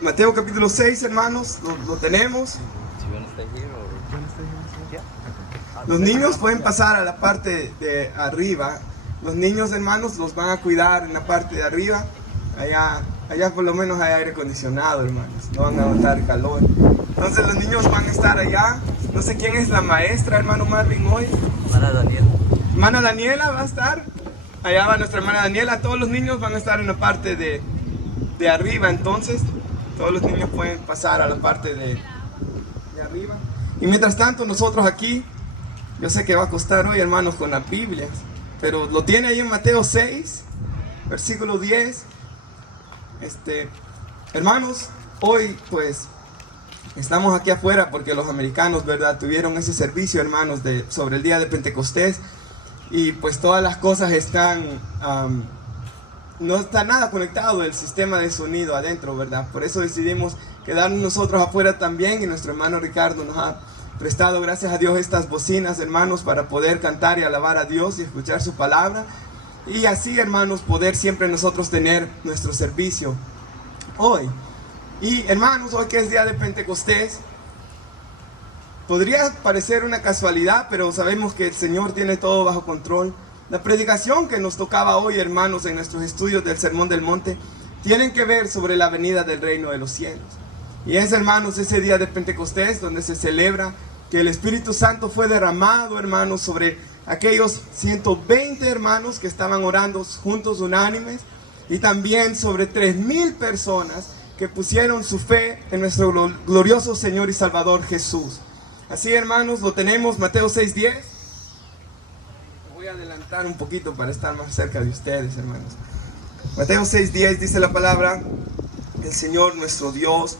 Mateo capítulo 6, hermanos, lo tenemos. Los niños pueden pasar a la parte de arriba. Los niños, hermanos, los van a cuidar en la parte de arriba. Allá por lo menos hay aire acondicionado, hermanos. No van a aguantar calor. Entonces los niños van a estar allá. No sé quién es la maestra, hermano Marvin, hoy. Hermana Daniela. Hermana Daniela va a estar. Allá va nuestra hermana Daniela. Todos los niños van a estar en la parte de arriba. Entonces, todos los niños pueden pasar a la parte de arriba. Y mientras tanto, nosotros aquí, yo sé que va a costar hoy, hermanos, con las Biblias. Pero lo tiene ahí en Mateo 6, versículo 10. Hermanos, hoy pues estamos aquí afuera porque los americanos, ¿verdad?, tuvieron ese servicio, hermanos, sobre el día de Pentecostés. Y pues todas las cosas están, no está nada conectado el sistema de sonido adentro, ¿verdad? Por eso decidimos quedarnos nosotros afuera también. Y nuestro hermano Ricardo nos ha prestado, gracias a Dios, estas bocinas, hermanos, para poder cantar y alabar a Dios y escuchar su palabra. Y así, hermanos, poder siempre nosotros tener nuestro servicio hoy. Y hermanos, hoy que es día de Pentecostés, podría parecer una casualidad, pero sabemos que el Señor tiene todo bajo control. La predicación que nos tocaba hoy, hermanos, en nuestros estudios del Sermón del Monte, tienen que ver sobre la venida del reino de los cielos. Y es, hermanos, ese día de Pentecostés donde se celebra que el Espíritu Santo fue derramado, hermanos, sobre aquellos 120 hermanos que estaban orando juntos, unánimes, y también sobre 3,000 personas que pusieron su fe en nuestro glorioso Señor y Salvador Jesús. Así, hermanos, lo tenemos, Mateo 6:10. Voy a adelantar un poquito para estar más cerca de ustedes, hermanos. Mateo 6:10 dice la palabra del Señor nuestro Dios.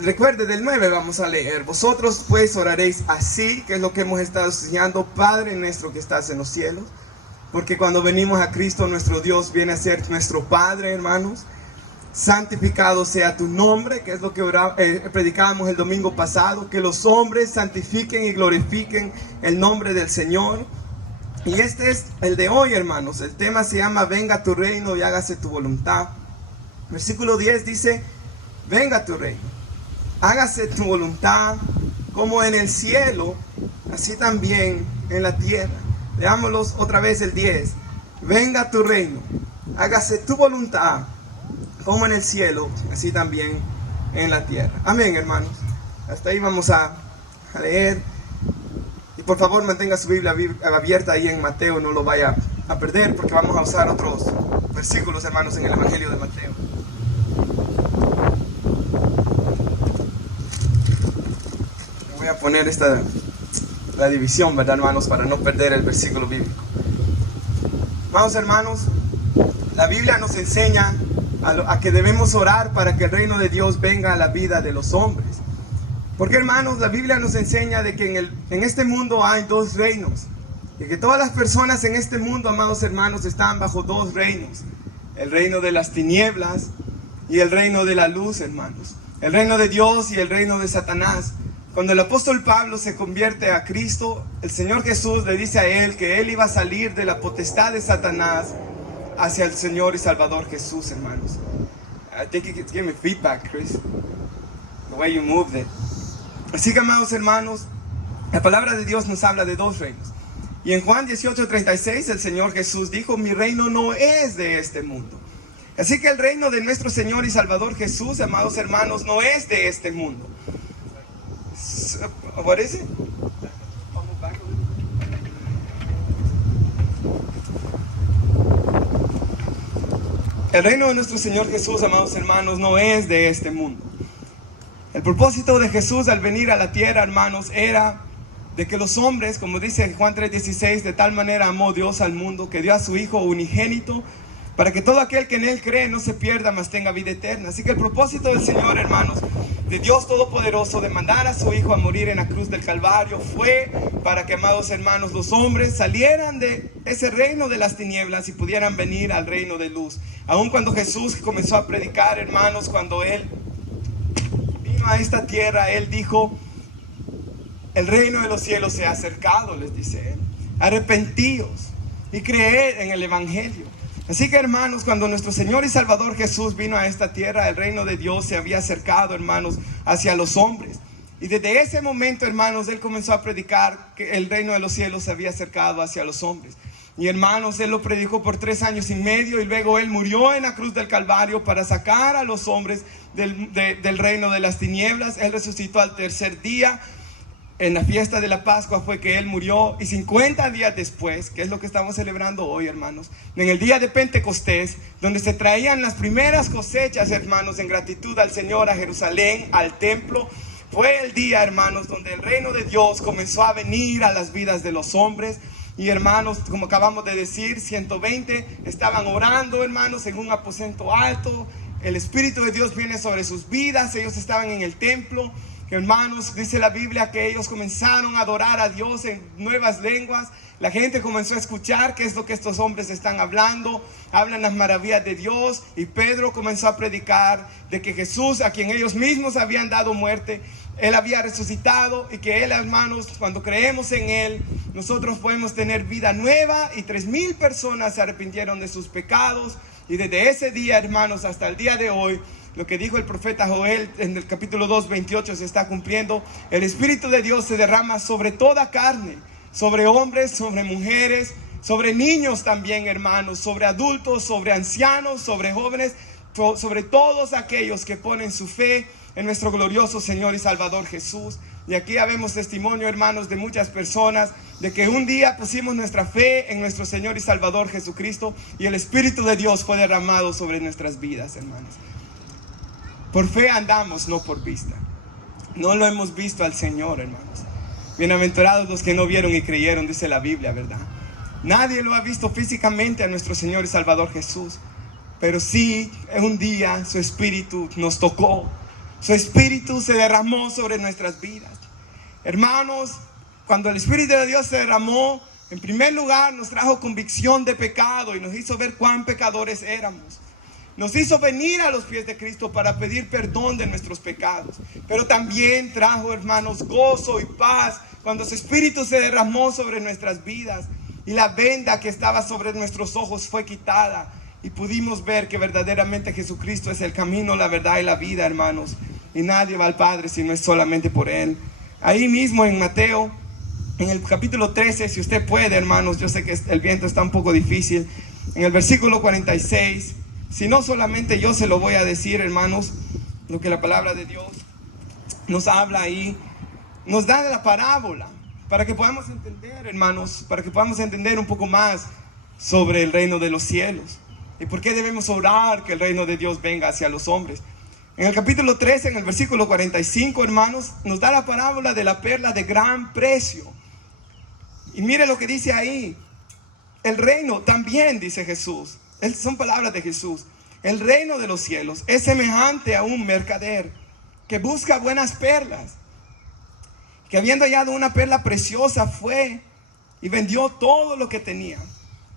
Recuerde, del 9 vamos a leer. Vosotros pues oraréis así, que es lo que hemos estado enseñando: Padre nuestro que estás en los cielos. Porque cuando venimos a Cristo, nuestro Dios viene a ser nuestro Padre, hermanos. Santificado sea tu nombre, que es lo que predicábamos el domingo pasado, que los hombres santifiquen y glorifiquen el nombre del Señor. Y este es el de hoy, hermanos. El tema se llama Venga tu reino y hágase tu voluntad. Versículo 10 dice: Venga tu reino, hágase tu voluntad, como en el cielo, así también en la tierra. Leámoslos otra vez el 10. Venga tu reino, hágase tu voluntad, como en el cielo, así también en la tierra. Amén, hermanos. Hasta ahí vamos a leer. Y por favor mantenga su Biblia abierta ahí en Mateo, no lo vaya a perder, porque vamos a usar otros versículos, hermanos, en el Evangelio de Mateo. Voy a poner la división, ¿verdad, hermanos?, para no perder el versículo bíblico. Vamos, hermanos, la Biblia nos enseña a que debemos orar para que el reino de Dios venga a la vida de los hombres. Porque, hermanos, la Biblia nos enseña de que en este mundo hay dos reinos. Y que todas las personas en este mundo, amados hermanos, están bajo dos reinos. El reino de las tinieblas y el reino de la luz, hermanos. El reino de Dios y el reino de Satanás. Cuando el apóstol Pablo se convierte a Cristo, el Señor Jesús le dice a él que él iba a salir de la potestad de Satanás hacia el Señor y Salvador Jesús, hermanos. I think you can give me feedback, Chris. The way you moved it. Así que, amados hermanos, la palabra de Dios nos habla de dos reinos. Y en Juan 18:36 el Señor Jesús dijo: mi reino no es de este mundo. Así que el reino de nuestro Señor y Salvador Jesús, amados hermanos, no es de este mundo. What is it? El reino de nuestro Señor Jesús, amados hermanos, no es de este mundo. El propósito de Jesús al venir a la tierra, hermanos, era de que los hombres, como dice Juan 3:16, de tal manera amó Dios al mundo que dio a su Hijo unigénito, para que todo aquel que en Él cree no se pierda, mas tenga vida eterna. Así que el propósito del Señor, hermanos, de Dios Todopoderoso, de mandar a su Hijo a morir en la cruz del Calvario, fue para que, amados hermanos, los hombres salieran de ese reino de las tinieblas y pudieran venir al reino de luz. Aun cuando Jesús comenzó a predicar, hermanos, cuando Él vino a esta tierra, Él dijo: el reino de los cielos se ha acercado, les dice Él. Arrepentíos y creed en el Evangelio. Así que, hermanos, cuando nuestro Señor y Salvador Jesús vino a esta tierra, el reino de Dios se había acercado, hermanos, hacia los hombres. Y desde ese momento, hermanos, Él comenzó a predicar que el reino de los cielos se había acercado hacia los hombres. Y hermanos, Él lo predicó por 3 años y medio, y luego Él murió en la cruz del Calvario para sacar a los hombres del reino de las tinieblas. Él resucitó al tercer día. En la fiesta de la Pascua fue que Él murió, y 50 días después, que es lo que estamos celebrando hoy, hermanos, en el día de Pentecostés, donde se traían las primeras cosechas, hermanos, en gratitud al Señor, a Jerusalén, al templo, fue el día, hermanos, donde el reino de Dios comenzó a venir a las vidas de los hombres. Y hermanos, como acabamos de decir, 120 estaban orando, hermanos, en un aposento alto. El Espíritu de Dios viene sobre sus vidas. Ellos estaban en el templo. Hermanos, dice la Biblia que ellos comenzaron a adorar a Dios en nuevas lenguas. La gente comenzó a escuchar qué es lo que estos hombres están hablando. Hablan las maravillas de Dios. Y Pedro comenzó a predicar de que Jesús, a quien ellos mismos habían dado muerte, Él había resucitado, y que Él, hermanos, cuando creemos en Él, nosotros podemos tener vida nueva. Y 3,000 personas se arrepintieron de sus pecados. Y desde ese día, hermanos, hasta el día de hoy, lo que dijo el profeta Joel en el capítulo 2, 28 se está cumpliendo. El Espíritu de Dios se derrama sobre toda carne, sobre hombres, sobre mujeres, sobre niños también, hermanos, sobre adultos, sobre ancianos, sobre jóvenes, sobre todos aquellos que ponen su fe en nuestro glorioso Señor y Salvador Jesús. Y aquí habemos testimonio, hermanos, de muchas personas de que un día pusimos nuestra fe en nuestro Señor y Salvador Jesucristo, y el Espíritu de Dios fue derramado sobre nuestras vidas, hermanos. Por fe andamos, no por vista. No lo hemos visto al Señor, hermanos. Bienaventurados los que no vieron y creyeron, dice la Biblia, ¿verdad? Nadie lo ha visto físicamente a nuestro Señor y Salvador Jesús. Pero sí, un día su Espíritu nos tocó. Su Espíritu se derramó sobre nuestras vidas. Hermanos, cuando el Espíritu de Dios se derramó, en primer lugar nos trajo convicción de pecado y nos hizo ver cuán pecadores éramos. Nos hizo venir a los pies de Cristo para pedir perdón de nuestros pecados. Pero también trajo, hermanos, gozo y paz cuando su Espíritu se derramó sobre nuestras vidas, y la venda que estaba sobre nuestros ojos fue quitada, y pudimos ver que verdaderamente Jesucristo es el camino, la verdad y la vida, hermanos. Y nadie va al Padre si no es solamente por Él. Ahí mismo en Mateo, en el capítulo 13, si usted puede, hermanos, yo sé que el viento está un poco difícil. En el versículo 46, si no solamente yo se lo voy a decir, hermanos, lo que la palabra de Dios nos habla ahí, nos da la parábola, para que podamos entender, hermanos, para que podamos entender un poco más sobre el reino de los cielos. ¿Y por qué debemos orar que el reino de Dios venga hacia los hombres? En el capítulo 13, en el versículo 45, hermanos, nos da la parábola de la perla de gran precio. Y mire lo que dice ahí. El reino también, dice Jesús, son palabras de Jesús. El reino de los cielos es semejante a un mercader que busca buenas perlas, que habiendo hallado una perla preciosa fue y vendió todo lo que tenía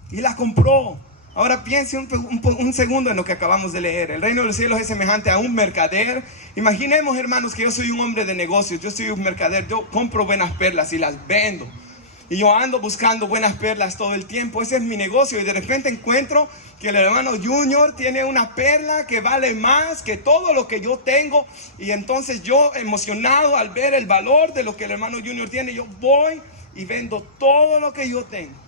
y la compró. Ahora piense un segundo en lo que acabamos de leer. El reino de los cielos es semejante a un mercader. Imaginemos, hermanos, que yo soy un hombre de negocios. Yo soy un mercader. Yo compro buenas perlas y las vendo. Y yo ando buscando buenas perlas todo el tiempo. Ese es mi negocio. Y de repente encuentro que el hermano Junior tiene una perla que vale más que todo lo que yo tengo. Y entonces yo, emocionado al ver el valor de lo que el hermano Junior tiene, yo voy y vendo todo lo que yo tengo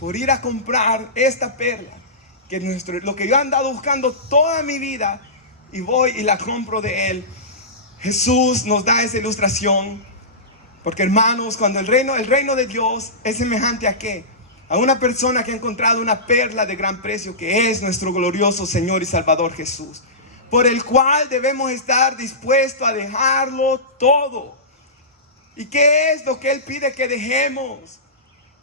por ir a comprar esta perla, que lo que yo he andado buscando toda mi vida, y voy y la compro de él. Jesús nos da esa ilustración, porque, hermanos, cuando el reino de Dios es semejante a ¿qué? A una persona que ha encontrado una perla de gran precio, que es nuestro glorioso Señor y Salvador Jesús, por el cual debemos estar dispuestos a dejarlo todo. ¿Y qué es lo que Él pide que dejemos?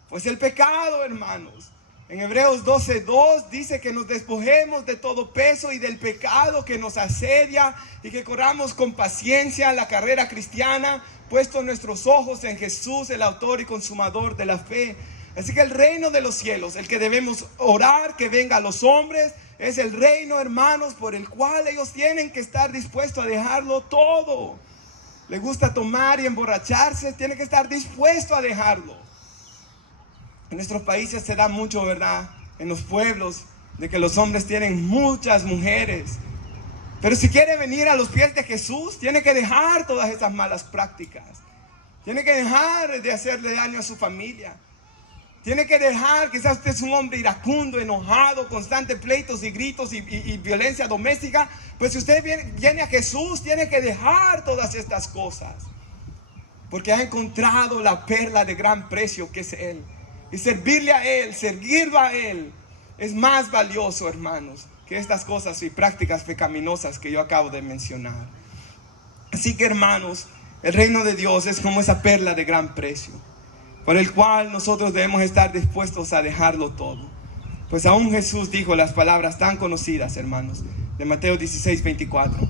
Pues el pecado, hermanos. En Hebreos 12:2 dice que nos despojemos de todo peso y del pecado que nos asedia, y que corramos con paciencia la carrera cristiana, puesto nuestros ojos en Jesús, el autor y consumador de la fe. Así que el reino de los cielos, el que debemos orar que venga a los hombres, es el reino, hermanos, por el cual ellos tienen que estar dispuestos a dejarlo todo. Le gusta tomar y emborracharse, tiene que estar dispuesto a dejarlo. En nuestros países se da mucho, ¿verdad? En los pueblos, de que los hombres tienen muchas mujeres. Pero si quiere venir a los pies de Jesús, tiene que dejar todas esas malas prácticas. Tiene que dejar de hacerle daño a su familia. Tiene que dejar, quizás usted es un hombre iracundo, enojado, constantes pleitos y gritos y violencia doméstica. Pues si usted viene a Jesús, tiene que dejar todas estas cosas. Porque ha encontrado la perla de gran precio que es Él. Y servirle a Él, seguirlo a Él, es más valioso, hermanos, que estas cosas y prácticas pecaminosas que yo acabo de mencionar. Así que, hermanos, el reino de Dios es como esa perla de gran precio, por el cual nosotros debemos estar dispuestos a dejarlo todo. Pues aún Jesús dijo las palabras tan conocidas, hermanos, de Mateo 16:24.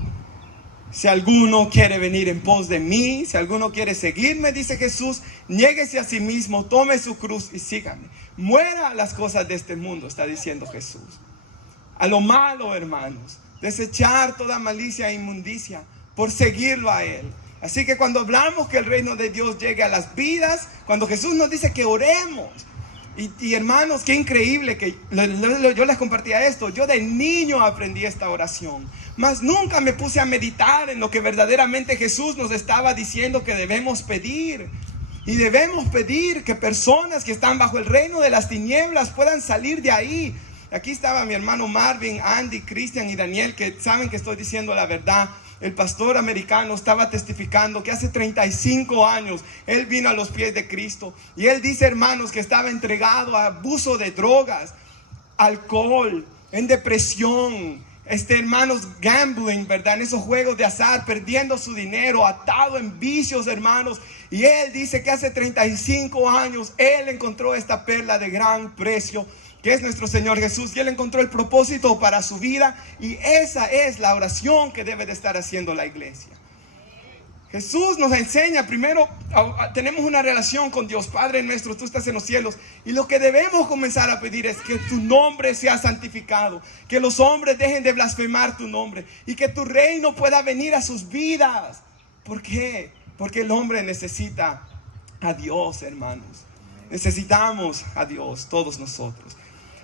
Si alguno quiere venir en pos de mí, si alguno quiere seguirme, dice Jesús, niéguese a sí mismo, tome su cruz y sígame. Muera a las cosas de este mundo, está diciendo Jesús. A lo malo, hermanos, desechar toda malicia e inmundicia por seguirlo a Él. Así que cuando hablamos que el reino de Dios llegue a las vidas, cuando Jesús nos dice que oremos, y hermanos, qué increíble que yo les compartía esto. Yo de niño aprendí esta oración, mas nunca me puse a meditar en lo que verdaderamente Jesús nos estaba diciendo que debemos pedir. Y debemos pedir que personas que están bajo el reino de las tinieblas puedan salir de ahí. Aquí estaba mi hermano Marvin, Andy, Cristian y Daniel, que saben que estoy diciendo la verdad. El pastor americano estaba testificando que hace 35 años él vino a los pies de Cristo. Y él dice, hermanos, que estaba entregado a abuso de drogas, alcohol, en depresión, hermanos, gambling, ¿verdad? En esos juegos de azar, perdiendo su dinero, atado en vicios, hermanos. Y él dice que hace 35 años él encontró esta perla de gran precio, que es nuestro Señor Jesús, y Él encontró el propósito para su vida, y esa es la oración que debe de estar haciendo la iglesia. Jesús nos enseña, primero, tenemos una relación con Dios, Padre nuestro, tú estás en los cielos, y lo que debemos comenzar a pedir es que tu nombre sea santificado, que los hombres dejen de blasfemar tu nombre, y que tu reino pueda venir a sus vidas. ¿Por qué? Porque el hombre necesita a Dios, hermanos. Necesitamos a Dios, todos nosotros.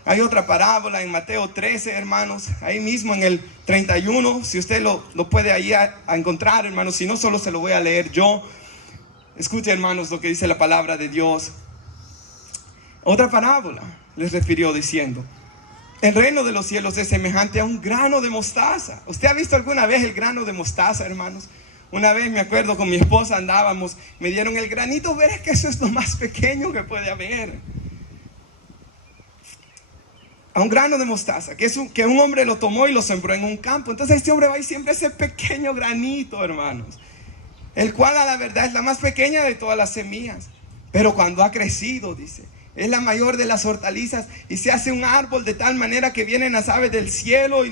Hay otra parábola en Mateo 13, hermanos, ahí mismo en el 31, si usted lo puede ahí a encontrar, hermanos, si no, solo se lo voy a leer yo. Escuche, hermanos, lo que dice la palabra de Dios. Otra parábola les refirió diciendo, el reino de los cielos es semejante a un grano de mostaza. ¿Usted ha visto alguna vez el grano de mostaza, hermanos? Una vez me acuerdo con mi esposa andábamos, me dieron el granito, verás que eso es lo más pequeño que puede haber. A un grano de mostaza, que un hombre lo tomó y lo sembró en un campo. Entonces este hombre va y siembra ese pequeño granito, hermanos, el cual a la verdad es la más pequeña de todas las semillas, pero cuando ha crecido, dice, es la mayor de las hortalizas y se hace un árbol de tal manera que vienen las aves del cielo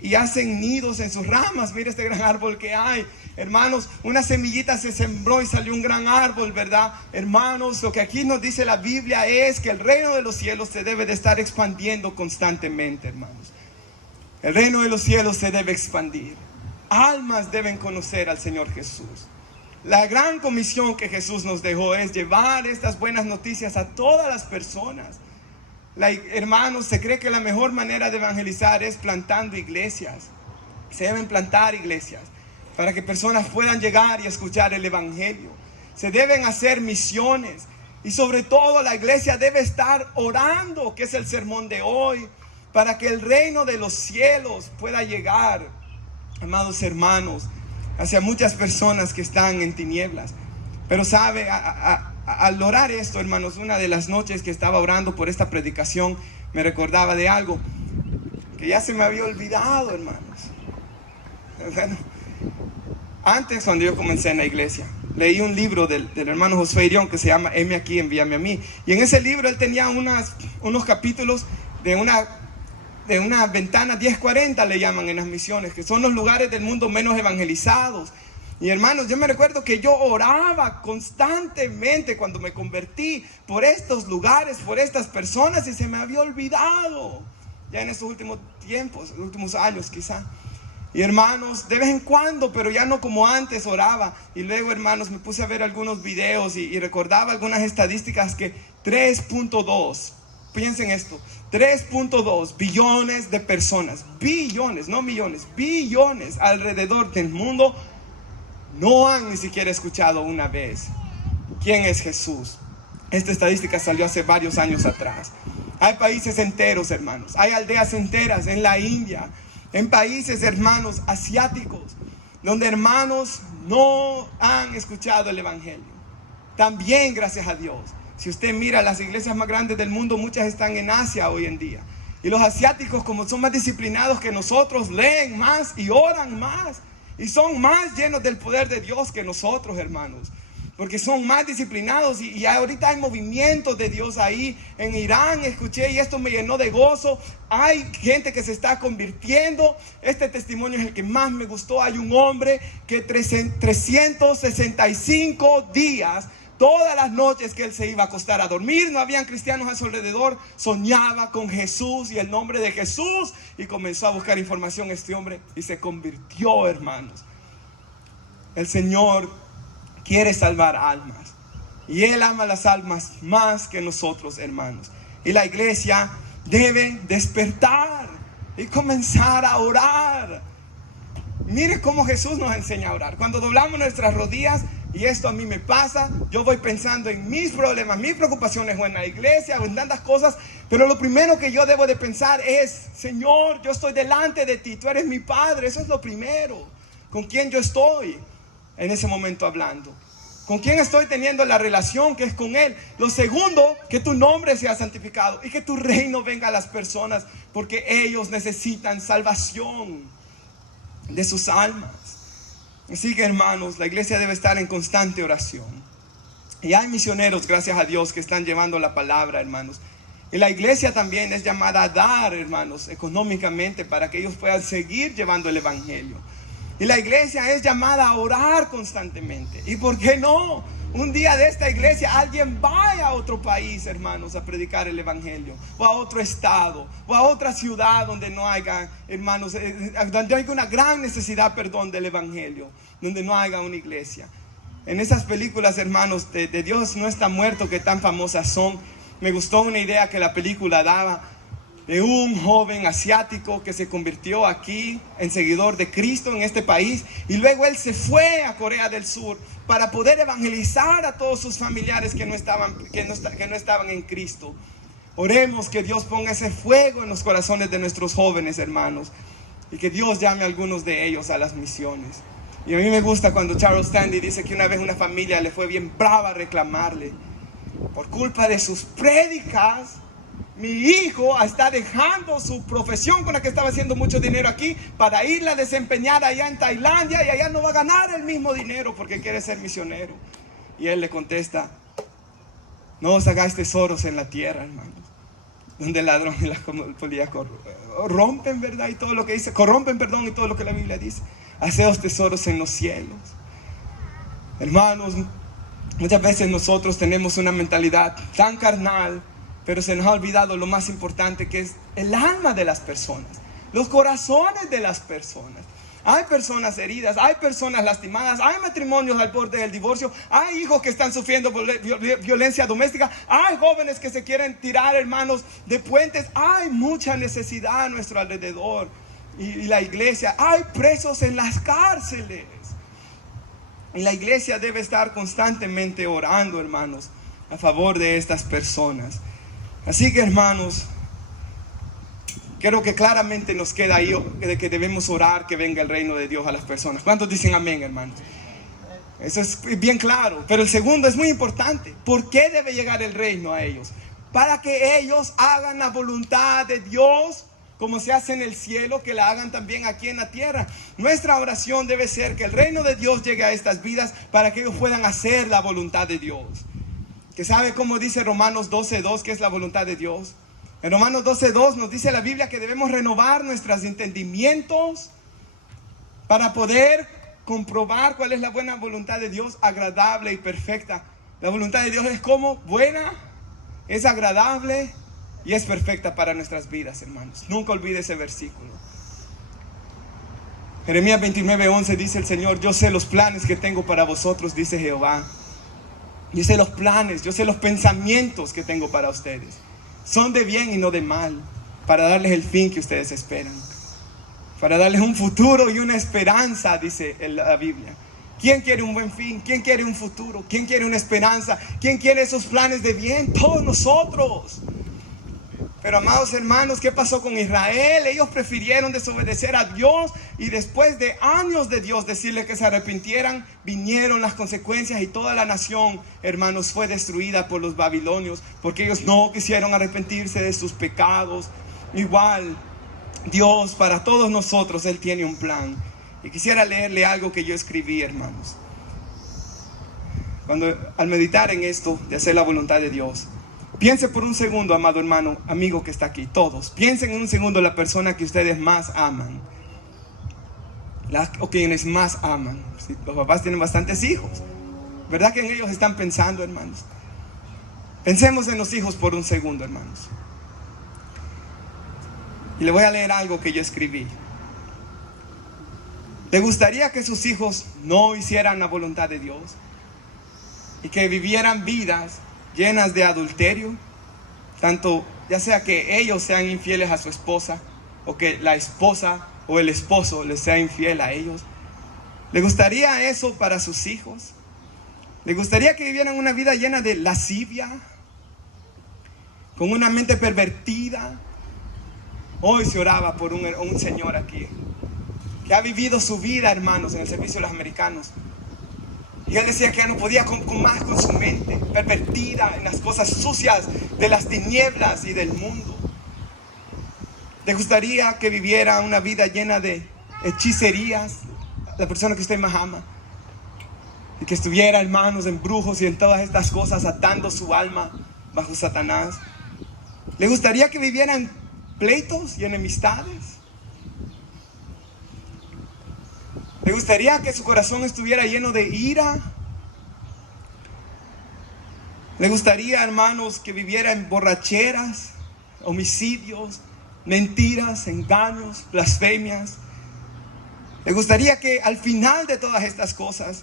y hacen nidos en sus ramas. Mira este gran árbol que hay, hermanos. Una semillita se sembró y salió un gran árbol, ¿verdad? Hermanos, lo que aquí nos dice la Biblia es que el reino de los cielos se debe de estar expandiendo constantemente, hermanos. El reino de los cielos se debe expandir. Almas deben conocer al Señor Jesús. La gran comisión que Jesús nos dejó es llevar estas buenas noticias a todas las personas. Hermanos, se cree que la mejor manera de evangelizar es plantando iglesias. Se deben plantar iglesias para que personas puedan llegar y escuchar el evangelio. Se deben hacer misiones y sobre todo la iglesia debe estar orando, que es el sermón de hoy, para que el reino de los cielos pueda llegar, amados hermanos, hacia muchas personas que están en tinieblas. Pero sabe, al orar esto, hermanos, una de las noches que estaba orando por esta predicación, me recordaba de algo que ya se me había olvidado, hermanos. Bueno, antes, cuando yo comencé en la iglesia, leí un libro del hermano Josué Irión que se llama Heme aquí, envíame a mí. Y en ese libro él tenía unos capítulos de una ventana 1040, le llaman en las misiones, que son los lugares del mundo menos evangelizados. Y hermanos, yo me recuerdo que yo oraba constantemente cuando me convertí por estos lugares, por estas personas, y se me había olvidado ya en estos últimos tiempos, los últimos años quizá. Y hermanos, de vez en cuando, pero ya no como antes, oraba. Y luego, hermanos, me puse a ver algunos videos y recordaba algunas estadísticas que 3.2 piensen esto, 3.2 billones de personas, billones, no millones, billones alrededor del mundo no han ni siquiera escuchado una vez quién es Jesús. Esta estadística salió hace varios años atrás. Hay países enteros, hermanos, hay aldeas enteras en la India, en países, hermanos, asiáticos, donde, hermanos, no han escuchado el evangelio. También, gracias a Dios, si usted mira las iglesias más grandes del mundo, muchas están en Asia hoy en día. Y los asiáticos, como son más disciplinados que nosotros, leen más y oran más. Y son más llenos del poder de Dios que nosotros, hermanos. Porque son más disciplinados y ahorita hay movimientos de Dios ahí. En Irán escuché y esto me llenó de gozo. Hay gente que se está convirtiendo. Este testimonio es el que más me gustó. Hay un hombre que 365 días, todas las noches que él se iba a acostar a dormir, no habían cristianos a su alrededor, soñaba con Jesús y el nombre de Jesús, y comenzó a buscar información este hombre y se convirtió, hermanos. El Señor quiere salvar almas y Él ama las almas más que nosotros, hermanos. Y la iglesia debe despertar y comenzar a orar. Mire cómo Jesús nos enseña a orar. Cuando doblamos nuestras rodillas, y esto a mí me pasa, yo voy pensando en mis problemas, mis preocupaciones, o en la iglesia, o en tantas cosas, pero lo primero que yo debo de pensar es: Señor, yo estoy delante de ti, tú eres mi Padre. Eso es lo primero. ¿Con quién yo estoy en ese momento hablando? ¿Con quién estoy teniendo la relación que es con Él? Lo segundo, que tu nombre sea santificado y que tu reino venga a las personas, porque ellos necesitan salvación de sus almas. Así que, hermanos, la iglesia debe estar en constante oración. Y hay misioneros, gracias a Dios, que están llevando la palabra, hermanos. Y la iglesia también es llamada a dar, hermanos, económicamente, para que ellos puedan seguir llevando el evangelio. Y la iglesia es llamada a orar constantemente. ¿Y por qué no? Un día de esta iglesia alguien vaya a otro país, hermanos, a predicar el evangelio, o a otro estado, o a otra ciudad donde no haya, hermanos, donde haya una gran necesidad, del evangelio, donde no haya una iglesia. En esas películas, hermanos, de Dios no está muerto, que tan famosas son, me gustó una idea que la película daba de un joven asiático que se convirtió aquí en seguidor de Cristo en este país, y luego él se fue a Corea del Sur para poder evangelizar a todos sus familiares que no estaban en Cristo. Oremos que Dios ponga ese fuego en los corazones de nuestros jóvenes, hermanos, y que Dios llame a algunos de ellos a las misiones. Y a mí me gusta cuando Charles Stanley dice que una vez una familia le fue bien brava a reclamarle: por culpa de sus prédicas, mi hijo está dejando su profesión con la que estaba haciendo mucho dinero aquí para irla a desempeñar allá en Tailandia, y allá no va a ganar el mismo dinero porque quiere ser misionero. Y él le contesta: no os hagáis tesoros en la tierra, hermanos, donde el ladrón y la polilla rompen, ¿verdad? Y todo lo que dice, corrompen, perdón, y todo lo que la Biblia dice. Haceos tesoros en los cielos. Hermanos, muchas veces nosotros tenemos una mentalidad tan carnal, pero se nos ha olvidado lo más importante, que es el alma de las personas, los corazones de las personas. Hay personas heridas, hay personas lastimadas, hay matrimonios al borde del divorcio, hay hijos que están sufriendo violencia doméstica, hay jóvenes que se quieren tirar, hermanos, de puentes. Hay mucha necesidad a nuestro alrededor. Y la iglesia, hay presos en las cárceles. Y la iglesia debe estar constantemente orando, hermanos, a favor de estas personas. Así que, hermanos, creo que claramente nos queda ahí de que debemos orar que venga el reino de Dios a las personas. ¿Cuántos dicen amén, hermanos? Eso es bien claro. Pero el segundo es muy importante. ¿Por qué debe llegar el reino a ellos? Para que ellos hagan la voluntad de Dios, como se hace en el cielo, que la hagan también aquí en la tierra. Nuestra oración debe ser que el reino de Dios llegue a estas vidas para que ellos puedan hacer la voluntad de Dios. ¿Que sabe cómo dice Romanos 12:2 que es la voluntad de Dios? En Romanos 12:2 nos dice la Biblia que debemos renovar nuestros entendimientos para poder comprobar cuál es la buena voluntad de Dios, agradable y perfecta. La voluntad de Dios es como buena, es agradable y es perfecta para nuestras vidas, hermanos. Nunca olvide ese versículo. Jeremías 29:11 dice el Señor: yo sé los planes que tengo para vosotros, dice Jehová. Yo sé los planes, yo sé los pensamientos que tengo para ustedes. son de bien y no de mal, para darles el fin que ustedes esperan, para darles un futuro y una esperanza, dice la Biblia. ¿Quién quiere un buen fin? ¿Quién quiere un futuro? ¿Quién quiere una esperanza? ¿Quién quiere esos planes de bien? Todos nosotros. Pero amados hermanos, ¿qué pasó con Israel? Ellos prefirieron desobedecer a Dios, y después de años de Dios decirle que se arrepintieran, vinieron las consecuencias, y toda la nación, hermanos, fue destruida por los babilonios, porque ellos no quisieron arrepentirse de sus pecados. Igual, Dios para todos nosotros, Él tiene un plan. Y quisiera leerle algo que yo escribí, hermanos. Al meditar en esto de hacer la voluntad de Dios, piense por un segundo, amado hermano, amigo que está aquí, todos. Piensen en un segundo la persona que ustedes más aman, o quienes más aman. ¿Sí? Los papás tienen bastantes hijos, ¿verdad que en ellos están pensando, hermanos? Pensemos en los hijos por un segundo, hermanos. Y le voy a leer algo que yo escribí. ¿Le gustaría que sus hijos no hicieran la voluntad de Dios y que vivieran vidas llenas de adulterio? Tanto ya sea que ellos sean infieles a su esposa, o que la esposa o el esposo les sea infiel a ellos. ¿Le gustaría eso para sus hijos? ¿Le gustaría que vivieran una vida llena de lascivia, con una mente pervertida? Hoy se oraba por un señor aquí que ha vivido su vida, hermanos, en el servicio de los americanos. Y él decía que ya no podía más con su mente pervertida en las cosas sucias de las tinieblas y del mundo. ¿Le gustaría que viviera una vida llena de hechicerías, la persona que usted más ama? Y que estuviera, hermanos, en brujos y en todas estas cosas, atando su alma bajo Satanás. ¿Le gustaría que viviera en pleitos y enemistades? ¿Le gustaría que su corazón estuviera lleno de ira? ¿Le gustaría, hermanos, que viviera en borracheras, homicidios, mentiras, engaños, blasfemias? ¿Le gustaría que al final de todas estas cosas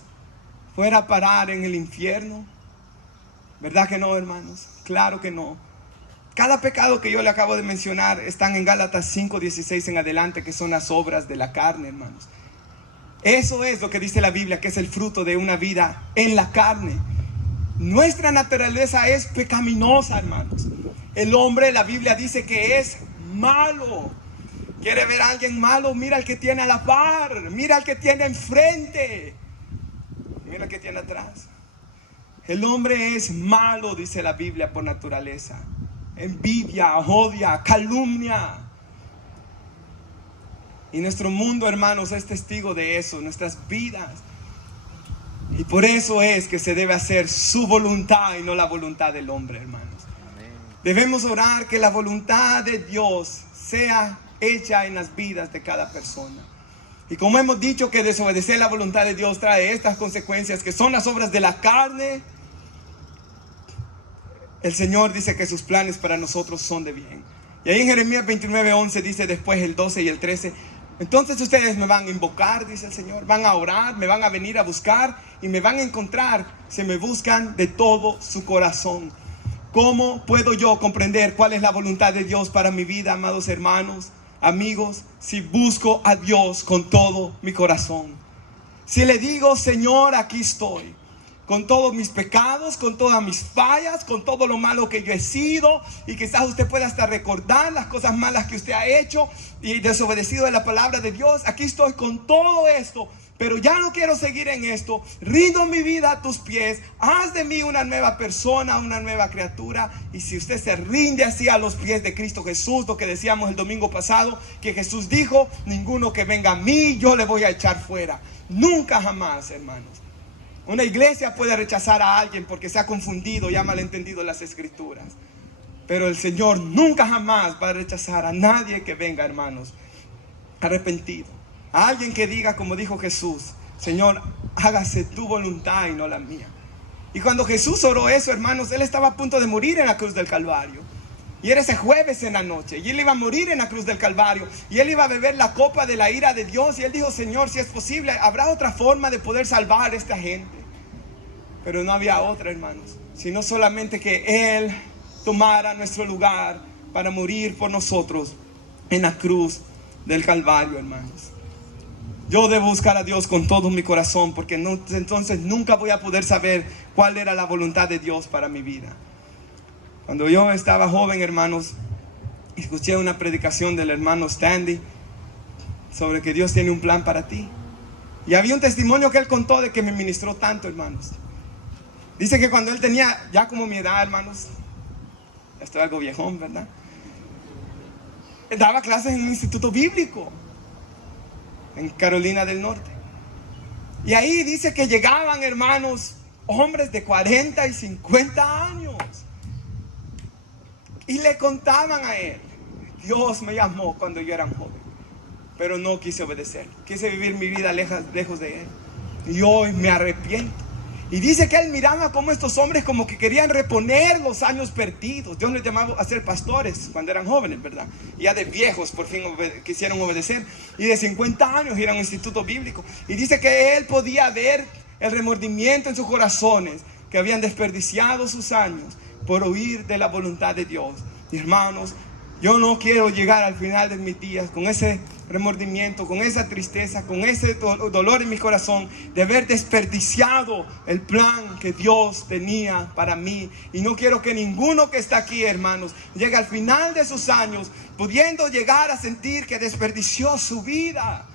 fuera a parar en el infierno? ¿Verdad que no, hermanos? Claro que no. Cada pecado que yo le acabo de mencionar están en Gálatas 5:16 en adelante, que son las obras de la carne, hermanos. Eso es lo que dice la Biblia, que es el fruto de una vida en la carne. Nuestra naturaleza es pecaminosa, hermanos. El hombre, la Biblia dice que es malo. ¿Quiere ver a alguien malo? Mira al que tiene a la par, mira al que tiene enfrente, mira al que tiene atrás. El hombre es malo, dice la Biblia, por naturaleza. Envidia, odia, calumnia. Y nuestro mundo, hermanos, es testigo de eso, nuestras vidas. Y por eso es que se debe hacer su voluntad y no la voluntad del hombre, hermanos. Amén. Debemos orar que la voluntad de Dios sea hecha en las vidas de cada persona. Y como hemos dicho que desobedecer la voluntad de Dios trae estas consecuencias, que son las obras de la carne, el Señor dice que sus planes para nosotros son de bien. Y ahí en Jeremías 29:11 dice después el 12 y el 13: entonces ustedes me van a invocar, dice el Señor, van a orar, me van a venir a buscar y me van a encontrar si me buscan de todo su corazón. ¿Cómo puedo yo comprender cuál es la voluntad de Dios para mi vida, amados hermanos, amigos? Si busco a Dios con todo mi corazón. Si le digo: Señor, aquí estoy, con todos mis pecados, con todas mis fallas, con todo lo malo que yo he sido, y quizás usted pueda hasta recordar las cosas malas que usted ha hecho y desobedecido de la palabra de Dios. Aquí estoy con todo esto, pero ya no quiero seguir en esto. Rindo mi vida a tus pies. Haz de mí una nueva persona, una nueva criatura. Y si usted se rinde así a los pies de Cristo Jesús, lo que decíamos el domingo pasado, que Jesús dijo: ninguno que venga a mí, yo le voy a echar fuera. Nunca jamás, hermanos. Una iglesia puede rechazar a alguien porque se ha confundido y ha malentendido las escrituras. Pero el Señor nunca jamás va a rechazar a nadie que venga, hermanos, arrepentido. A alguien que diga, como dijo Jesús: Señor, hágase tu voluntad y no la mía. Y cuando Jesús oró eso, hermanos, Él estaba a punto de morir en la cruz del Calvario. Y era ese jueves en la noche, y Él iba a morir en la cruz del Calvario, y Él iba a beber la copa de la ira de Dios. Y Él dijo: Señor, si es posible, ¿habrá otra forma de poder salvar a esta gente? Pero no había otra, hermanos, sino solamente que Él tomara nuestro lugar para morir por nosotros en la cruz del Calvario, hermanos. Yo debo buscar a Dios con todo mi corazón, porque entonces nunca voy a poder saber cuál era la voluntad de Dios para mi vida. Cuando yo estaba joven, hermanos, escuché una predicación del hermano Stanley sobre que Dios tiene un plan para ti. Y había un testimonio que él contó de que me ministró tanto, hermanos. Dice que cuando él tenía ya como mi edad, hermanos, ya estoy algo viejón, ¿verdad? Él daba clases en un instituto bíblico en Carolina del Norte. Y ahí dice que llegaban, hermanos, hombres de 40 y 50 años. Y le contaban a él: Dios me llamó cuando yo era joven, pero no quise obedecer. Quise vivir mi vida lejos de él. Y hoy me arrepiento. Y dice que él miraba como estos hombres como que querían reponer los años perdidos. Dios les llamaba a ser pastores cuando eran jóvenes, ¿verdad? Y ya de viejos por fin quisieron obedecer. Y de 50 años ir a un instituto bíblico. Y dice que él podía ver el remordimiento en sus corazones, que habían desperdiciado sus años por huir de la voluntad de Dios. Y hermanos, yo no quiero llegar al final de mis días con ese remordimiento, con esa tristeza, con ese dolor en mi corazón de haber desperdiciado el plan que Dios tenía para mí. Y no quiero que ninguno que está aquí, hermanos, llegue al final de sus años pudiendo llegar a sentir que desperdició su vida.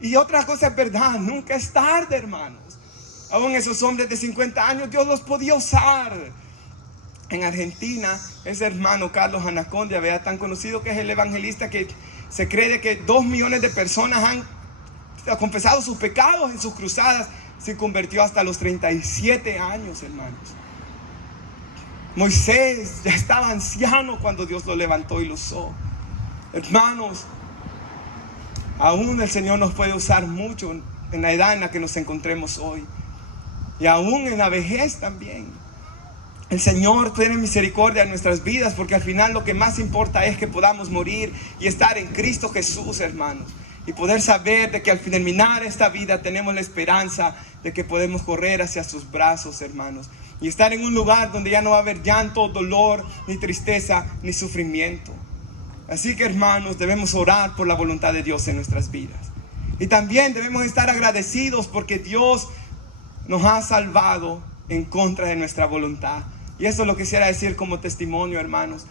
Y otra cosa es verdad, nunca es tarde, hermanos. Aún esos hombres de 50 años Dios los podía usar. En Argentina, ese hermano Carlos Anacondia, vea, tan conocido que es el evangelista, que se cree de que 2 millones de personas han confesado sus pecados en sus cruzadas. Se convirtió hasta los 37 años, hermanos. Moisés ya estaba anciano cuando Dios lo levantó y lo usó. Hermanos, aún el Señor nos puede usar mucho en la edad en la que nos encontremos hoy, y aún en la vejez también. El Señor tiene misericordia en nuestras vidas, porque al final lo que más importa es que podamos morir y estar en Cristo Jesús, hermanos, y poder saber de que al terminar esta vida tenemos la esperanza de que podemos correr hacia sus brazos, hermanos, y estar en un lugar donde ya no va a haber llanto, dolor, ni tristeza, ni sufrimiento. Así que, hermanos, debemos orar por la voluntad de Dios en nuestras vidas, y también debemos estar agradecidos porque Dios nos ha salvado en contra de nuestra voluntad. Y eso lo quisiera decir como testimonio, hermanos.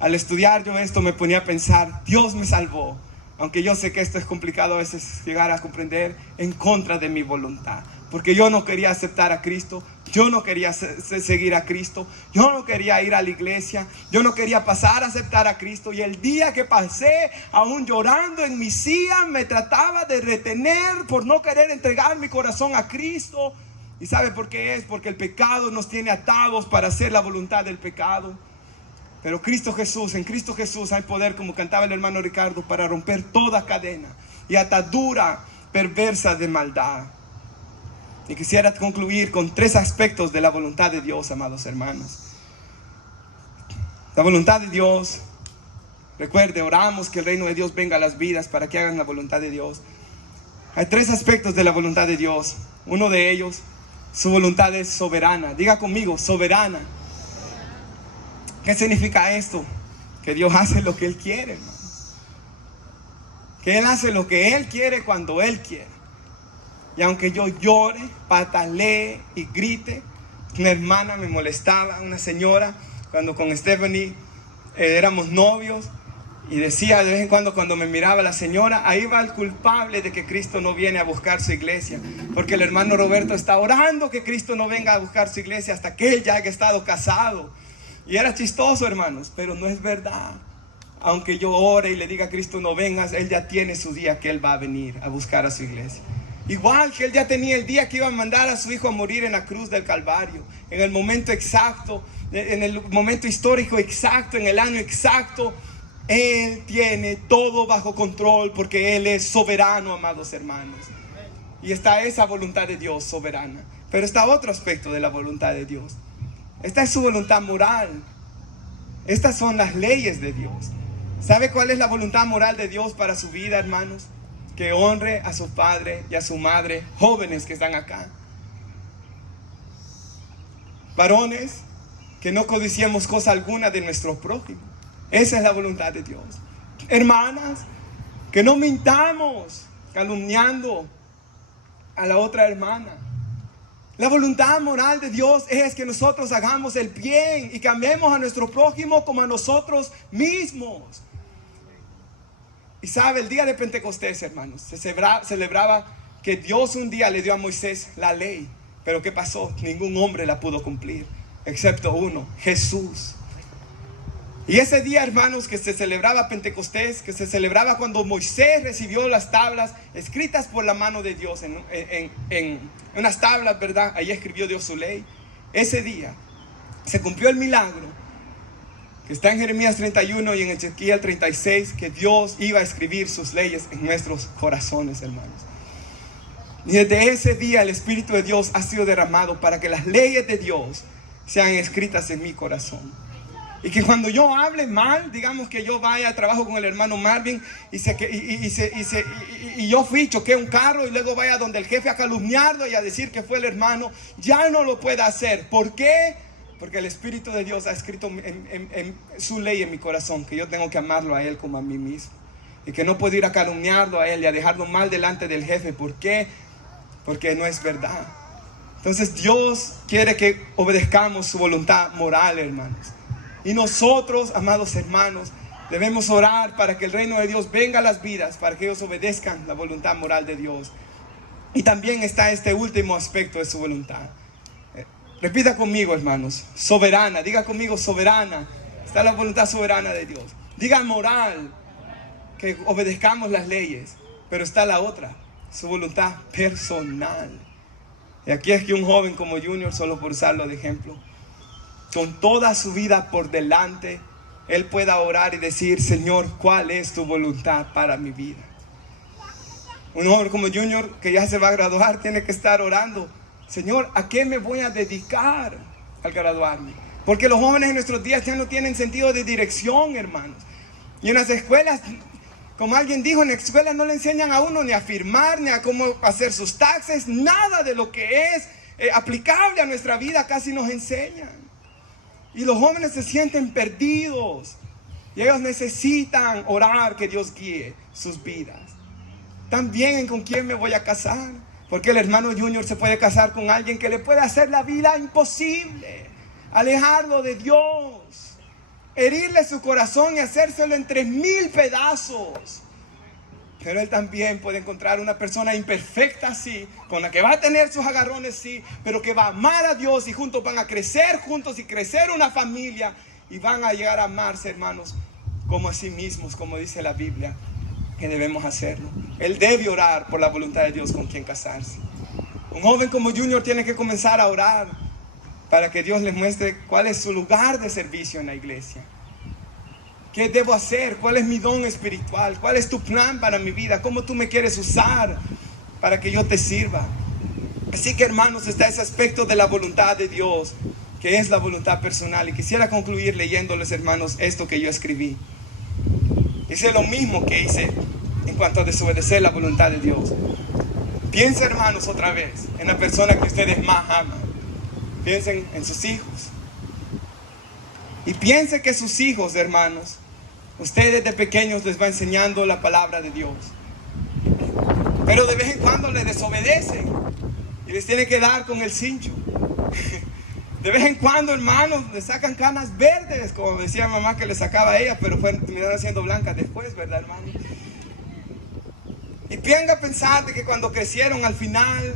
Al estudiar yo esto me ponía a pensar: Dios me salvó, aunque yo sé que esto es complicado a veces llegar a comprender, en contra de mi voluntad, porque yo no quería aceptar a Cristo, yo no quería seguir a Cristo, yo no quería ir a la iglesia, yo no quería pasar a aceptar a Cristo. Y el día que pasé, aún llorando en mi silla, me trataba de retener por no querer entregar mi corazón a Cristo. ¿Y sabe por qué es? Porque el pecado nos tiene atados para hacer la voluntad del pecado. Pero Cristo Jesús, en Cristo Jesús hay poder, como cantaba el hermano Ricardo, para romper toda cadena y atadura perversa de maldad. Y quisiera concluir con 3 aspectos de la voluntad de Dios, amados hermanos. La voluntad de Dios, recuerde, oramos que el reino de Dios venga a las vidas para que hagan la voluntad de Dios. Hay 3 aspectos de la voluntad de Dios. Uno de ellos, su voluntad es soberana. Diga conmigo, soberana. ¿Qué significa esto? Que Dios hace lo que Él quiere, hermano. Que Él hace lo que Él quiere cuando Él quiere. Y aunque yo llore, patalee y grite, una hermana me molestaba, una señora, cuando con Stephanie éramos novios, y decía de vez en cuando me miraba la señora: ahí va el culpable de que Cristo no viene a buscar su iglesia, porque el hermano Roberto está orando que Cristo no venga a buscar su iglesia hasta que él ya haya estado casado. Y era chistoso, hermanos, pero no es verdad. Aunque yo ore y le diga a Cristo no vengas, Él ya tiene su día que Él va a venir a buscar a su iglesia. Igual que Él ya tenía el día que iba a mandar a su hijo a morir en la cruz del Calvario, en el momento exacto, en el momento histórico exacto, en el año exacto. Él tiene todo bajo control porque Él es soberano, amados hermanos. Y está esa voluntad de Dios soberana. Pero está otro aspecto de la voluntad de Dios. Esta es su voluntad moral. Estas son las leyes de Dios. ¿Sabe cuál es la voluntad moral de Dios para su vida, hermanos? Que honre a su padre y a su madre. Jóvenes que están acá, varones, que no codiciemos cosa alguna de nuestro prójimo. Esa es la voluntad de Dios. Hermanas, que no mintamos calumniando a la otra hermana. La voluntad moral de Dios es que nosotros hagamos el bien y que amemos a nuestro prójimo como a nosotros mismos. Y sabe, el día de Pentecostés, hermanos, se celebraba que Dios un día le dio a Moisés la ley. Pero ¿qué pasó? Ningún hombre la pudo cumplir, excepto uno, Jesús. Y ese día, hermanos, que se celebraba Pentecostés, que se celebraba cuando Moisés recibió las tablas escritas por la mano de Dios en unas tablas, ¿verdad? Ahí escribió Dios su ley. Ese día se cumplió el milagro que está en Jeremías 31 y en Ezequiel 36, que Dios iba a escribir sus leyes en nuestros corazones, hermanos. Y desde ese día el Espíritu de Dios ha sido derramado para que las leyes de Dios sean escritas en mi corazón. Y que cuando yo hable mal, digamos que yo vaya a trabajo con el hermano Marvin y yo choqué un carro y luego vaya donde el jefe a calumniarlo y a decir que fue el hermano, ya no lo pueda hacer. ¿Por qué? Porque el Espíritu de Dios ha escrito en su ley en mi corazón, que yo tengo que amarlo a Él como a mí mismo. Y que no puedo ir a calumniarlo a Él y a dejarlo mal delante del jefe. ¿Por qué? Porque no es verdad. Entonces Dios quiere que obedezcamos su voluntad moral, hermanos. Y nosotros, amados hermanos, debemos orar para que el reino de Dios venga a las vidas, para que ellos obedezcan la voluntad moral de Dios. Y también está este último aspecto de su voluntad. Repita conmigo, hermanos, soberana. Diga conmigo, soberana. Está la voluntad soberana de Dios. Diga moral, que obedezcamos las leyes. Pero está la otra, su voluntad personal. Y aquí es que un joven como Junior, solo por usarlo de ejemplo, con toda su vida por delante, él pueda orar y decir: Señor, ¿cuál es tu voluntad para mi vida? Un joven como Junior, que ya se va a graduar, tiene que estar orando: Señor, ¿a qué me voy a dedicar al graduarme? Porque los jóvenes en nuestros días ya no tienen sentido de dirección, hermanos. Y en las escuelas, como alguien dijo, en la escuela no le enseñan a uno ni a firmar, ni a cómo hacer sus taxes. Nada de lo que es aplicable a nuestra vida casi nos enseñan. Y los jóvenes se sienten perdidos. Y ellos necesitan orar que Dios guíe sus vidas. También con quién me voy a casar. Porque el hermano Junior se puede casar con alguien que le puede hacer la vida imposible. Alejarlo de Dios. Herirle su corazón y hacérselo en 3000 pedazos. Pero él también puede encontrar una persona imperfecta, sí, con la que va a tener sus agarrones, sí, pero que va a amar a Dios y juntos van a crecer juntos y crecer una familia y van a llegar a amarse, hermanos, como a sí mismos, como dice la Biblia, que debemos hacerlo. Él debe orar por la voluntad de Dios con quien casarse. Un joven como Junior tiene que comenzar a orar para que Dios les muestre cuál es su lugar de servicio en la iglesia. ¿Qué debo hacer? ¿Cuál es mi don espiritual? ¿Cuál es tu plan para mi vida? ¿Cómo tú me quieres usar para que yo te sirva? Así que, hermanos, está ese aspecto de la voluntad de Dios, que es la voluntad personal. Y quisiera concluir leyéndoles, hermanos, esto que yo escribí. Hice lo mismo que hice en cuanto a desobedecer la voluntad de Dios. Piensen, hermanos, otra vez en la persona que ustedes más aman. Piensen en sus hijos. Y piensen que sus hijos, hermanos, ustedes de pequeños les va enseñando la palabra de Dios. Pero de vez en cuando les desobedecen y les tiene que dar con el cincho. De vez en cuando, hermanos, les sacan canas verdes, como decía mamá que le sacaba a ella, pero terminaron siendo blancas después, ¿verdad, hermano? Y venga a pensar de que cuando crecieron al final,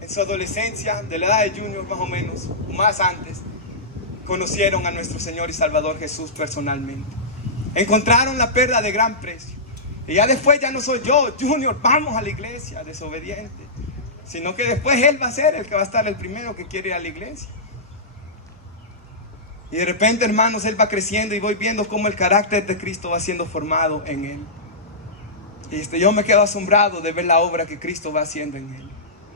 en su adolescencia, de la edad de Junior más o menos, o más antes, conocieron a nuestro Señor y Salvador Jesús personalmente. Encontraron la perla de gran precio. Y ya después ya no soy yo, Junior, vamos a la iglesia, desobediente. Sino que después él va a ser el que va a estar el primero que quiere ir a la iglesia. Y de repente, hermanos, él va creciendo y voy viendo cómo el carácter de Cristo va siendo formado en él. Y yo me quedo asombrado de ver la obra que Cristo va haciendo en él.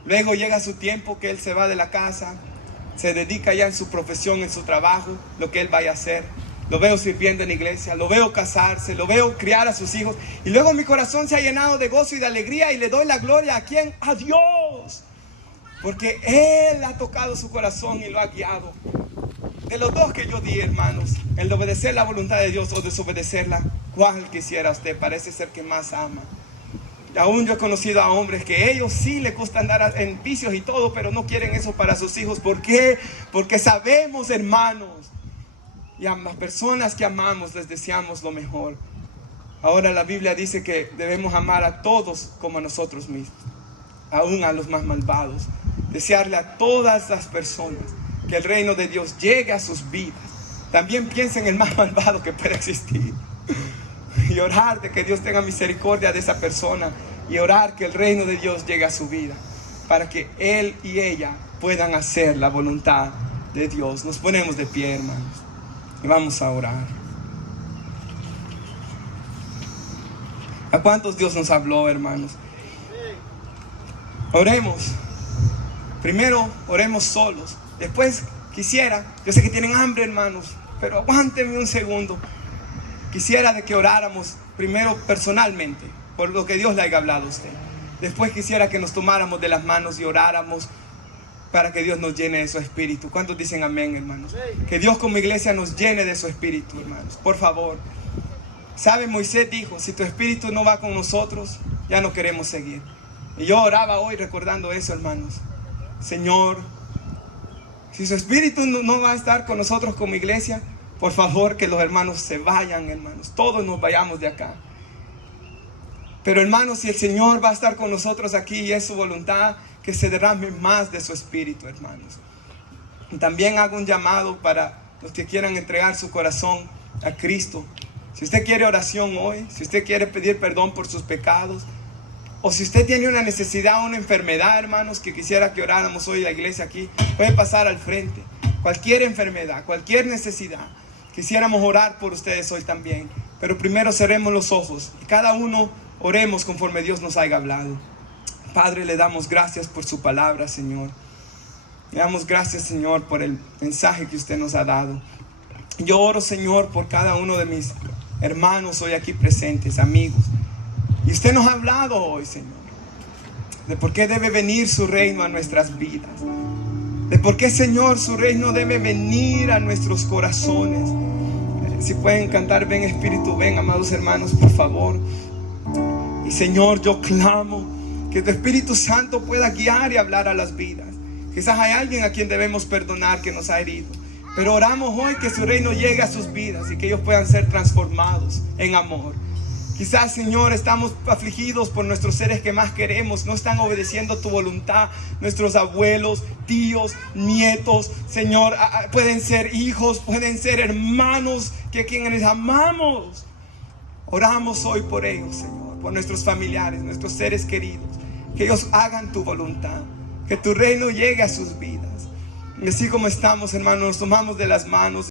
Luego llega su tiempo que él se va de la casa, se dedica ya en su profesión, en su trabajo, lo que él vaya a hacer. Lo veo sirviendo en la iglesia, lo veo casarse, lo veo criar a sus hijos. Y luego mi corazón se ha llenado de gozo y de alegría y le doy la gloria ¿a quién? A Dios. Porque Él ha tocado su corazón y lo ha guiado. de los dos que yo di, hermanos, el de obedecer la voluntad de Dios o desobedecerla, ¿cuál quisiera usted? Parece ser que más ama. Y aún yo he conocido a hombres que ellos sí les gusta andar en vicios y todo, pero no quieren eso para sus hijos. ¿Por qué? Porque sabemos, hermanos, y a las personas que amamos les deseamos lo mejor. Ahora la Biblia dice que debemos amar a todos como a nosotros mismos, aún a los más malvados. Desearle a todas las personas que el reino de Dios llegue a sus vidas. También piensa en el más malvado que pueda existir. Y orar de que Dios tenga misericordia de esa persona. Y orar que el reino de Dios llegue a su vida, para que él y ella puedan hacer la voluntad de Dios. Nos ponemos de pie, hermanos, y vamos a orar. ¿A cuántos Dios nos habló, hermanos? Oremos. Primero oremos solos. Después quisiera, yo sé que tienen hambre, hermanos, pero aguántenme un segundo. Quisiera de que oráramos primero personalmente, por lo que Dios le haya hablado a usted. Después quisiera que nos tomáramos de las manos y oráramos para que Dios nos llene de su espíritu. ¿Cuántos dicen amén, hermanos? Que Dios como iglesia nos llene de su espíritu, hermanos. Por favor. ¿Sabe? Moisés dijo, si tu espíritu no va con nosotros, ya no queremos seguir. Y yo oraba hoy recordando eso, hermanos. Señor, si su espíritu no va a estar con nosotros como iglesia, por favor que los hermanos se vayan, hermanos. Todos nos vayamos de acá. Pero hermanos, si el Señor va a estar con nosotros aquí y es su voluntad, que se derrame más de su espíritu, hermanos. Y también hago un llamado para los que quieran entregar su corazón a Cristo. Si usted quiere oración hoy, si usted quiere pedir perdón por sus pecados, o si usted tiene una necesidad, una enfermedad, hermanos, que quisiera que oráramos hoy en la iglesia aquí, puede pasar al frente. Cualquier enfermedad, cualquier necesidad, quisiéramos orar por ustedes hoy también. Pero primero cerremos los ojos y cada uno oremos conforme Dios nos haya hablado. Padre, le damos gracias por su palabra, Señor. Le damos gracias, Señor, por el mensaje que usted nos ha dado. Yo oro, Señor, por cada uno de mis hermanos hoy aquí presentes, amigos. Y usted nos ha hablado hoy, Señor, de por qué debe venir su reino a nuestras vidas. De por qué, Señor, su reino debe venir a nuestros corazones. Si pueden cantar, ven Espíritu, ven, amados hermanos, por favor. Y Señor, yo clamo que tu Espíritu Santo pueda guiar y hablar a las vidas. Quizás hay alguien a quien debemos perdonar que nos ha herido, pero oramos hoy que su reino llegue a sus vidas y que ellos puedan ser transformados en amor. Quizás, Señor, estamos afligidos por nuestros seres que más queremos, no están obedeciendo tu voluntad. Nuestros abuelos, tíos, nietos, Señor, pueden ser hijos, pueden ser hermanos que quienes amamos. Oramos hoy por ellos, Señor, por nuestros familiares, nuestros seres queridos, que ellos hagan tu voluntad, que tu reino llegue a sus vidas. Y así como estamos, hermanos, nos tomamos de las manos.